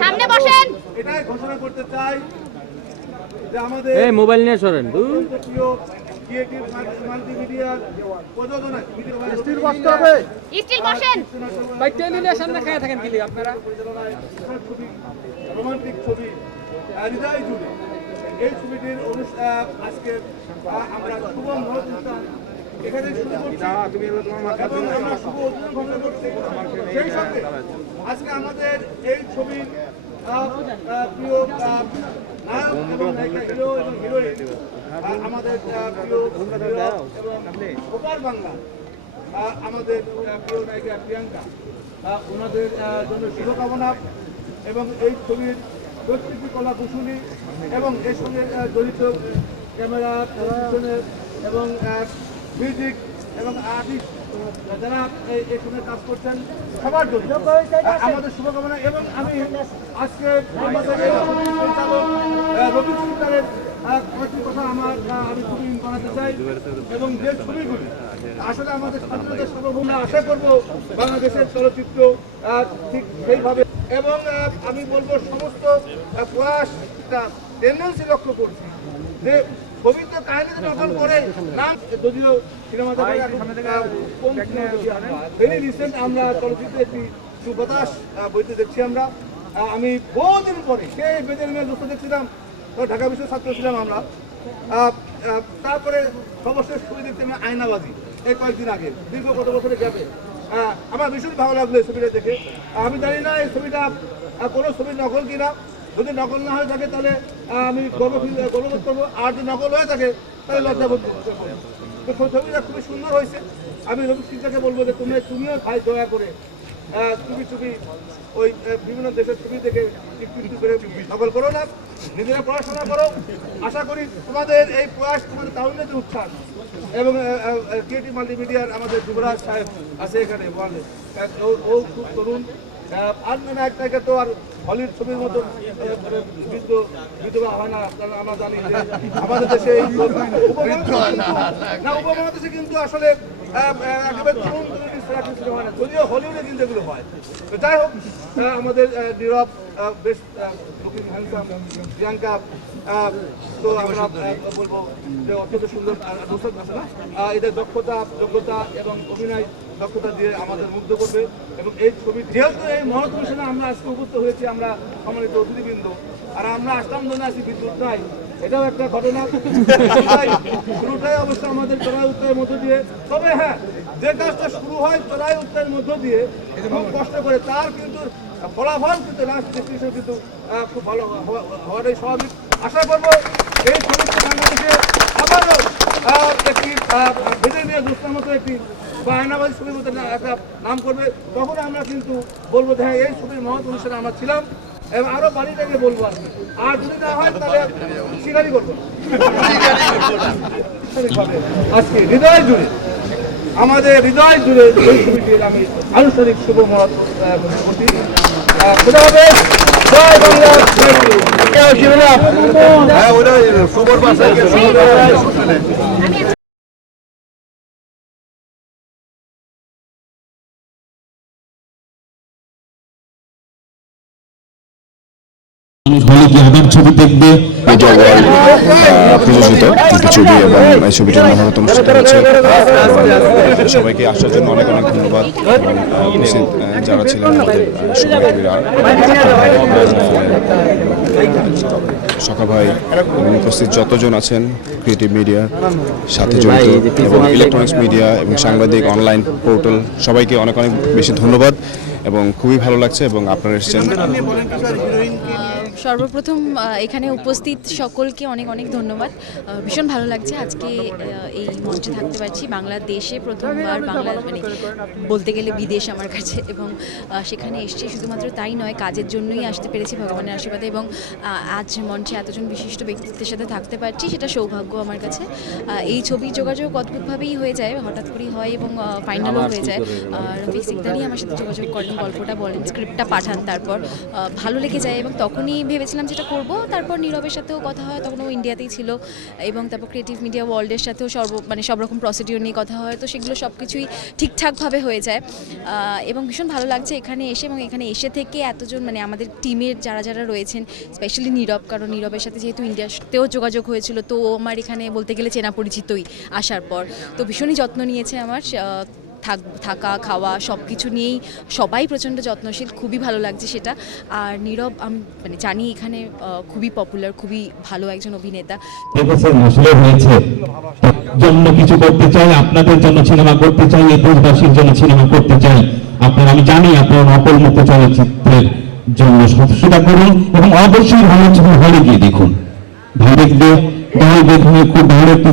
সামনে বসেন। এটাই ঘোষণা করতে চাই যে আমাদের এই মোবাইল নিয়ে সরেন ক্রিয়েটিভ মাল্টিমিডিয়ার প্রযোজনায় স্টিল বসেন। ছবি রোমান্টিক ছবি। হৃদয় জুড়ে। এই ছবিটির আজকে আমরা শুভ মহোৎসব এখানে শুরু করছি। এবং আমরা শুভ উদ্বোধন ঘোষণা করছি। সেই সঙ্গে আজকে আমাদের এই ছবির প্রিয় নায়ক এবং নায়িকা হিরো এবং হিরোইন আমাদের প্রিয় হিরো এবং ওপার বাংলা আমাদের প্রিয় নায়িকা প্রিয়াঙ্কা ওনাদের জন্য শুভকামনা এবং এই ছবির প্রত্যেকটি কলা কুশলী এবং এর সঙ্গে জড়িত ক্যামেরা এবং মিউজিক এবং আর্টিস্ট যারা এই সঙ্গে কাজ করছেন, সবার জন্য। আমাদের শুভকামনা এবং আমি আজকে রবি সুন্দরের কয়েকটি কথা আমার আমি খুবই বানাতে চাই এবং যে ছবিগুলি আসলে আমাদের স্বাধীনতা সার্বভৌম আশা করব বাংলাদেশের চলচ্চিত্র ঠিক সেইভাবে এবং আমি বলব সমস্ত টেন্ডেন্সি লক্ষ্য করছি যে গোবিন্দ কাহিনীতে নকল করে নাম, যদিও সিনেমা ভেরি রিসেন্ট আমরা চলচ্চিত্রে একটি সুবাতাস বইতে দেখছি আমরা। আমি বহুদিন পরে সেই বেদের মেয়ে দোস্ত দেখছিলাম ঢাকা বিশ্বের ছাত্র ছিলাম আমরা। তারপরে সর্বশেষ ছবি দেখতে আমি আয়নাবাজি, এই কয়েকদিন আগে, দীর্ঘ কত বছরে যাবে? আমার ভীষণ ভালো লাগল এই ছবিটা দেখে। আমি জানি না এই ছবিটা কোনো ছবির নকল কিনা। যদি নকল না হয়ে থাকে তাহলে আমি গর্ব গর্ববোধ করব। আর যদি নকল হয়ে থাকে, তাহলে লজ্জাবোধ তো ছবিটা খুবই সুন্দর হয়েছে। আমি রবি সিংটাকে বলব যে তুমি তুমিও ভাই, দয়া করে তুমি ছবি ওই বিভিন্ন দেশের ছবি দেখে একটু একটু করে নকল করো না, নিজেরা পড়াশোনা করো। আশা করি তোমাদের এই প্রয়াস, তোমাদের তারুণ্যের উচ্ছ্বাস। এবং ক্রিয়েটিভ মাল্টিমিডিয়ার আমাদের যুবরাজ সাহেব আছে এখানে, বলে। ও খুব তরুণ। আর এক নায়িকা তো আর হলিউড ছবির মতো মানে বৃদ্ধ, বিধবা হয় না আমরা জানি যে আমাদের দেশে না, উপমহাদেশে কিন্তু আসলে একেবারে তরুণ তরুণী ছাড়া কিছু হয় না যদিও হলিউডে কিন্তু এগুলো হয়। তো যাই হোক আমাদের নীরব বেশ লুকিং হ্যান্ডসাম প্রিয়াঙ্কা তো আমরা বলব যে অত্যন্ত সুন্দর নুসরত আছে না? এদের দক্ষতা যোগ্যতা এবং অভিনয় দক্ষতা দিয়ে আমাদের মুগ্ধ করবে এবং এই ছবি যেহেতু এই মহৎ অনুষ্ঠানে আমরা আজকে উপস্থিত হয়েছি আমরা সম্মানিত অতিথিবৃন্দ আর আমরা আসলাম জন্য আছি বিদ্যুৎ নাই এটাও একটা ঘটনা। শুরুটাই অবশ্য আমাদের চড়াই উত্তরের মধ্য দিয়ে। তবে হ্যাঁ যে কাজটা শুরু হয় চড়াই উত্তরের মধ্য দিয়ে খুব কষ্ট করে তার কিন্তু ফলাফল কিন্তু লাস্ট ডেস্টিনেশন কিন্তু খুব ভালো হওয়া- হওয়াটাই স্বাভাবিক। আশা করব এই সমস্ত বাংলাদেশে আবারও একটি বেদের মেয়ে দুষ্টার মতো একটি বা আয়নাবাদী ছবির মতো একটা নাম করবে। তখন আমরা কিন্তু বলব যে হ্যাঁ এই ছবির মহৎ অনুষ্ঠানে আমরা ছিলাম এবং আরও বাড়িটাকে বলব আর আর যদি না হয় তাহলে শিকারি করব আজকে হৃদয় জুড়ে। আমাদের হৃদয় জুড়ে এই ছবিটির আমি আনুষ্ঠানিক শুভ মত আহ, ঘোষণা করছি আহ, খোদা হাফেজ। জয় বাংলা জয় গুরু। আমি হলে কি আবার ছবি দেখবে? মিডিয়া প্রযোজিত একটি ছবি এবং এই ছবিটির মহরত অনুষ্ঠিত হয়েছে। সবাইকে আসার জন্য অনেক অনেক ধন্যবাদ। যারা ছিলেন সখা ভাই এবং উপস্থিত যতজন আছেন ক্রিয়েটিভ মিডিয়া সাথে জড়িত এবং ইলেকট্রনিক্স মিডিয়া এবং সাংবাদিক অনলাইন পোর্টাল সবাইকে অনেক অনেক বেশি ধন্যবাদ। এবং খুবই ভালো লাগছে এবং আপনারা এসেছেন সর্বপ্রথম এখানে উপস্থিত সকলকে অনেক অনেক ধন্যবাদ। ভীষণ ভালো লাগছে। আজকে এই মঞ্চে থাকতে পারছি। বাংলাদেশে প্রথমবার বাংলা মানে বলতে গেলে বিদেশ আমার কাছে। এবং সেখানে এসছি। শুধুমাত্র তাই নয় কাজের জন্যই আসতে পেরেছি ভগবানের আশীর্বাদে। এবং আজ মঞ্চে এতজন বিশিষ্ট ব্যক্তিত্বের সাথে থাকতে পারছি সেটা সৌভাগ্য আমার কাছে। এই ছবি যোগাযোগ অদ্ভুতভাবেই হয়ে যায়। হঠাৎ করেই হয় এবং ফাইনালও হয়ে যায়। আর রফিক সিকদারই আমার সাথে যোগাযোগ করেন গল্পটা বলেন স্ক্রিপ্টটা পাঠান তারপর ভালো লেগে যায়। এবং তখনই ভেবেছিলাম যেটা করব। তারপর নীরবের সাথেও কথা হয় তখন ও ইন্ডিয়াতেই ছিল। এবং তারপর ক্রিয়েটিভ মিডিয়া ওয়ার্ল্ডের সাথেও সর্ব মানে সব রকম প্রসিডিওর নিয়ে কথা হয়। তো সেগুলো সব কিছুই ঠিকঠাকভাবে হয়ে যায়। এবং ভীষণ ভালো লাগছে এখানে এসে এবং এখানে এসে থেকে এতজন মানে আমাদের টিমের যারা যারা রয়েছেন স্পেশালি নীরব, কারণ নীরবের সাথে যেহেতু ইন্ডিয়াতেও যোগাযোগ হয়েছিল, তো আমার এখানে বলতে গেলে চেনা পরিচিতই আসার পর। তো ভীষণই যত্ন নিয়েছে আমার থাক খাওয়া সব কিছু নিয়েই সবাই প্রচণ্ড যত্নশীল, খুবই ভালো লাগছে সেটা। আর নীরব, আমি মানে জানি এখানে খুবই পপুলার খুবই ভালো একজন অভিনেতা। হয়েছে জন্য কিছু করতে চাই আপনাদের জন্য সিনেমা করতে চাই এই দেশবাসীর জন্য সিনেমা করতে চাই আপনার, আমি জানি আপনার নকল মতো চলচ্চিত্রের জন্য সেটা করুন এবং অবশ্যই ভালো ছবি হলে গিয়ে দেখুন। ভালো দেখবে দল দেখুন খুব ভালো একটি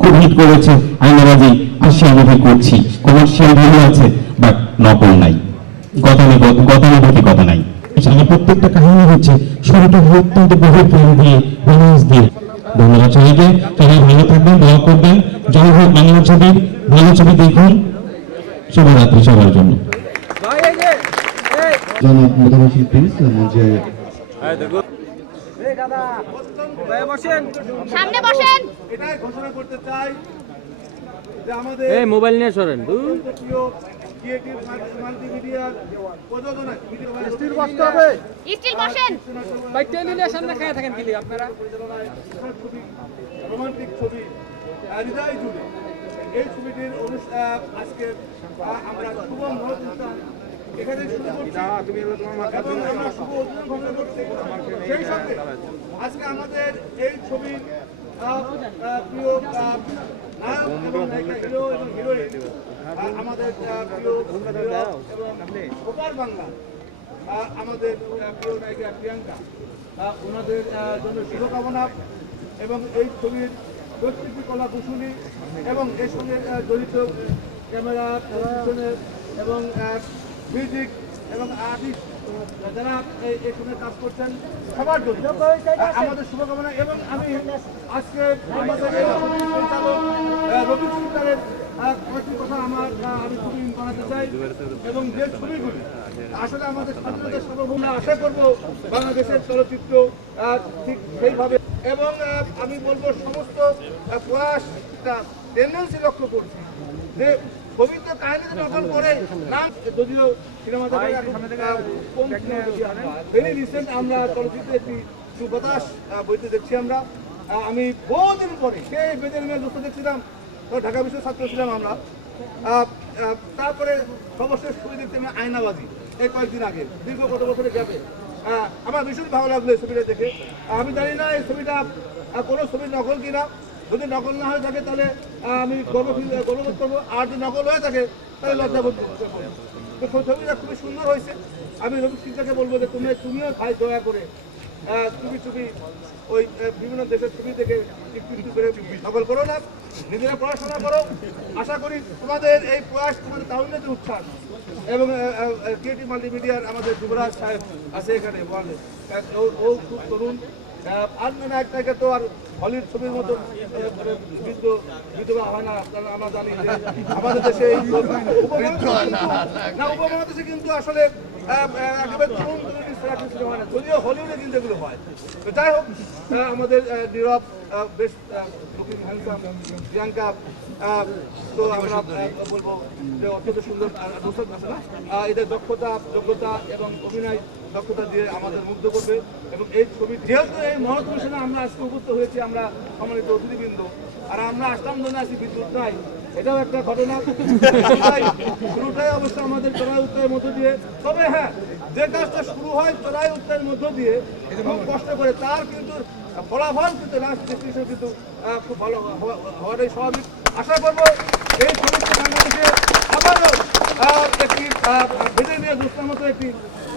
খুব হিট করেছে। আইনাবাজি আসি আমি করছি। কমার্শিয়াল ভালো আছে বাট নকল নাই। গতানুগত গতানুগতিকতা নাই আমার প্রত্যেকটা কাহিনী হচ্ছে শুরুটা হয় অত্যন্ত গভীর প্রেম দিয়ে রোমান্স দিয়ে। ধন্যবাদ সবাইকে। সবাই ভালো থাকবেন দোয়া করবেন। জয় হোক বাংলা ছবির। ভালো ছবি দেখুন। শুভরাত্রি সবার জন্য। জনাব মোতাবার শিল্পী মঞ্চে সামনে বসেন। এটাই ঘোষণা করতে চাই যে আমাদের এই মোবাইল নিয়ে সরেন। ক্রিয়েটিভ মাল্টিমিডিয়ার স্টিল বসতে হবে। স্টিল বসেন। ভাই সামনে খায় থাকেন কি আপনারা। ছবি রোমান্টিক ছবি হৃদয় জুড়ে। এই ছবিটির অনুষ্ঠান আজকে আমরা শুভ মহোৎসব এখানে আজকে আমাদের এই ছবির প্রিয় নায়ক এবং নায়িকা হিরো এবং আমাদের আমাদের প্রিয় নায়িকা প্রিয়াঙ্কা ওনাদের জন্য শুভকামনা এবং এই ছবির প্রত্যেকটি কলা কুশলী এবং এর সঙ্গে জড়িত ক্যামেরা এবং মিউজিক এবং আর্টিস্ট যারা এই এই কাজ করছেন সবার জন্য। আমাদের শুভকামনা এবং আমি আজকে আমাদের রবি সুন্দরের কয়েকটি কথা আমার আমি ছবি বানাতে চাই এবং যে ছবিগুলি আসলে আমাদের স্বাধীনতা সার্বভৌম আশা করব বাংলাদেশের চলচ্চিত্র ঠিক সেইভাবে। এবং আমি বলব সমস্ত আহ, প্রয়াস টেন্ডেন্সি লক্ষ্য করছি যে পবিত্র কাহিনীতে নকল করে নাম যদিও সিনেমা ভেরি রিসেন্ট আমরা চলচ্চিত্রে একটি সুবাতাস বইতে দেখছি আমরা। আমি বহুদিন পরে সেই বেদের মেয়ে দোস্ত দেখছিলাম ঢাকা বিশ্বের ছাত্র ছিলাম আমরা। তারপরে সর্বশেষ ছবি দেখছি আমি আয়নাবাজি এই কয়েকদিন আগে দীর্ঘ কত বছরে আহ, আমার ভীষণ ভালো লাগল এই ছবিটা দেখে। আমি জানি না এই ছবিটা কোনো ছবির নকল কিনা। যদি নকল না হয়ে থাকে, তাহলে আমি গর্ব গর্ববোধ করব। আর যদি নকল হয়ে থাকে, তাহলে লজ্জাবোধ করব। ছবিটা খুবই সুন্দর হয়েছে। আমি রবি সিংটাকে বলব যে, তুমি তুমিও ভাই দয়া করে ছবি ছবি ওই বিভিন্ন দেশের ছবি থেকে একটু করে নকল করো না। নিজেরা পড়াশোনা করো। আশা করি তোমাদের এই প্রয়াস তোমাদের তারুণ্যের উচ্ছ্বাস। এবং ক্রিয়েটিভ মাল্টিমিডিয়ার আমাদের যুবরাজ সাহেব আছে এখানে ও খুব তরুণ। তো আর ছবির মতো মানে বৃদ্ধ বিধবা হয় না আমরা জানি যে আমাদের দেশে না। উপমহাদেশে কিন্তু আসলে একেবারে তরুণ তরুণী হয় না। যদিও হলিউডে কিন্তু এগুলো হয়। তো যাই হোক আমাদের নীরব বেশ লুকিং হ্যান্ডসাম প্রিয়াঙ্কা তো আমরা বলব যে অত্যন্ত সুন্দর দর্শক আছে না? এদের দক্ষতা যোগ্যতা এবং অভিনয় দক্ষতা দিয়ে আমাদের মুগ্ধ করবে এবং এই ছবি যেহেতু এই মহৎ মিশনে আমরা আজকে উপস্থিত হয়েছি আমরা সম্মানিত অতিথিবৃন্দ আর আমরা আসলাম জন্য আছি বিদ্যুৎ নাই এটাও একটা ঘটনা। শুরুটাই অবশ্য আমাদের চড়াই উত্তরের মধ্য দিয়ে। তবে হ্যাঁ যে কাজটা শুরু হয় চড়াই উত্তরের মধ্য দিয়ে খুব কষ্ট করে তার কিন্তু ফলাফল কিন্তু লাস্ট ডেস্টিনেশন কিন্তু খুব ভালো হওয়া- হওয়াটাই স্বাভাবিক। আশা করব এই সমস্ত বাংলাদেশে আবারও একটি আহ, বেদের দুষ্টার মতো একটি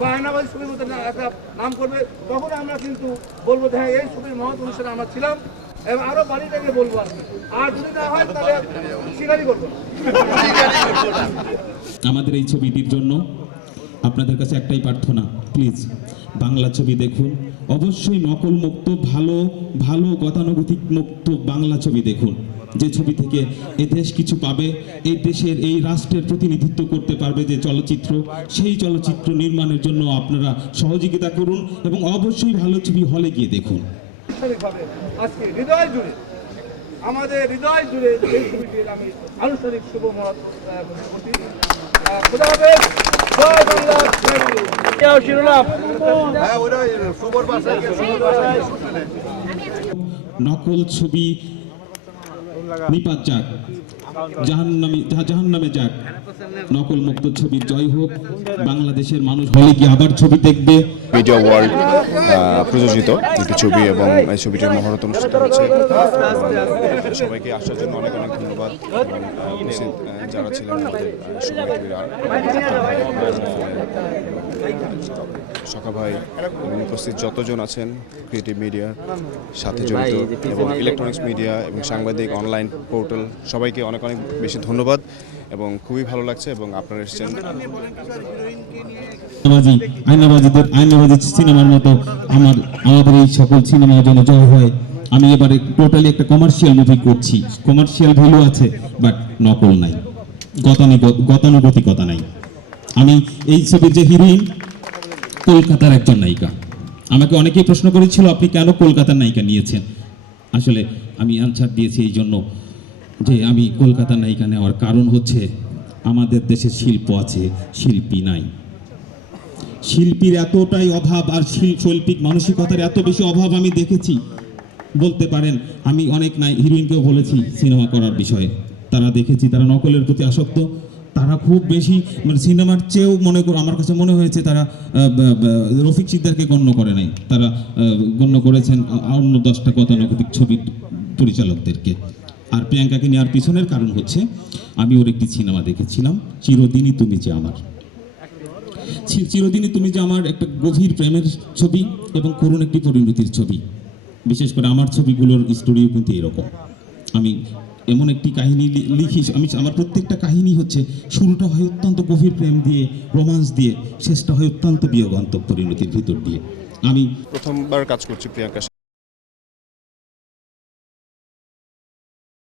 বা আয়নাবাদী ছবির মতো একটা নাম করবে। তখন আমরা কিন্তু বলব যে হ্যাঁ এই ছবির মহৎ অনুষ্ঠানে আমরা ছিলাম এবং আরও বাড়িটাকে বলব আর যদি না হয় তাহলে স্বীকারই করব আমাদের এই ছবিটির জন্য আপনাদের কাছে একটাই প্রার্থনা প্লিজ বাংলা ছবি দেখুন। অবশ্যই নকল মুক্ত ভালো ভালো গতানুগতিক মুক্ত বাংলা ছবি দেখুন। যে ছবি থেকে এ দেশ কিছু পাবে এই দেশের, এই রাষ্ট্রের প্রতিনিধিত্ব করতে পারবে যে চলচ্চিত্র, সেই চলচ্চিত্র নির্মাণের জন্য আপনারা সহযোগিতা করুন এবং অবশ্যই ভালো ছবি হলে গিয়ে দেখুন। আমাদের হৃদয় জুড়ে এই ছবিটির আমি আনুষ্ঠানিক শুভ নকল ছবি নিপাত যাক জাহান্নামে জাহান্নামে যাক। নকল মুক্ত ছবির জয় হোক। বাংলাদেশের মানুষ হলে গিয়ে আবার ছবি দেখবে। মিডিয়া ওয়ার্ল্ড প্রযোজিত একটি ছবি এবং এই ছবিটির মহরত অনুষ্ঠিত হচ্ছে। সবাইকে আসার জন্য অনেক অনেক ধন্যবাদ। যারা ছিলেন সখা ভাই এবং উপস্থিত যতজন আছেন ক্রিয়েটিভ মিডিয়ার সাথে জড়িত এবং ইলেকট্রনিক্স মিডিয়া এবং সাংবাদিক অনলাইন পোর্টাল সবাইকে অনেক অনেক বেশি ধন্যবাদ। এবং খুবই ভালো লাগছে এবং আপনারা এসেছেন সিনেমার মতো আমার আমাদের এই সকল সিনেমা যেন জয় হয়। আমি এবারে টোটালি একটা কমার্শিয়াল মুভি করছি। কমার্শিয়াল ভ্যালু আছে বাট নকল নাই। গতানুগতিকতা নাই। আমি এই ছবির যে হিরোইন, কলকাতার একজন নায়িকা। আমাকে অনেকেই প্রশ্ন করেছিল, আপনি কেন কলকাতার নায়িকা নিয়েছেন? আসলে আমি আনসার দিয়েছি এই জন্য। যে আমি কলকাতার নায়িকা নেওয়ার কারণ হচ্ছে আমাদের দেশে শিল্প আছে, শিল্পী নাই। শিল্পীর এতটাই অভাব আর শিল- শৈল্পিক মানসিকতার এত বেশি অভাব আমি দেখেছি। বলতে পারেন, আমি অনেক নাই হিরোইনকেও বলেছি সিনেমা করার বিষয়ে। তারা দেখেছি, তারা নকলের প্রতি আসক্ত। তারা খুব বেশি মানে সিনেমার চেয়েও মনে করো, আমার কাছে মনে হয়েছে তারা রফিক সিদ্দারকে গণ্য করে নাই। তারা গণ্য করেছেন অন্য দশটা গতানুগতিক ছবির পরিচালকদেরকে। আর প্রিয়াঙ্কাকে নেওয়ার পিছনের কারণ হচ্ছে, আমি ওর একটি সিনেমা দেখেছিলাম, চিরদিনই তুমি যে আমার। চিরদিনই তুমি যে আমার একটা গভীর প্রেমের ছবি এবং করুণ একটি পরিণতির ছবি। বিশেষ করে আমার ছবিগুলোর স্টোরিও কিন্তু এরকম। আমি এমন একটি কাহিনী লিখি, আমি, আমার প্রত্যেকটা কাহিনী হচ্ছে, শুরুটা হয় অত্যন্ত গভীর প্রেম দিয়ে, রোমান্স দিয়ে, শেষটা হয় অত্যন্ত বিয়োগান্তক পরিণতির ভিতর দিয়ে। আমি প্রথমবার কাজ করছি প্রিয়াঙ্কার সাথে।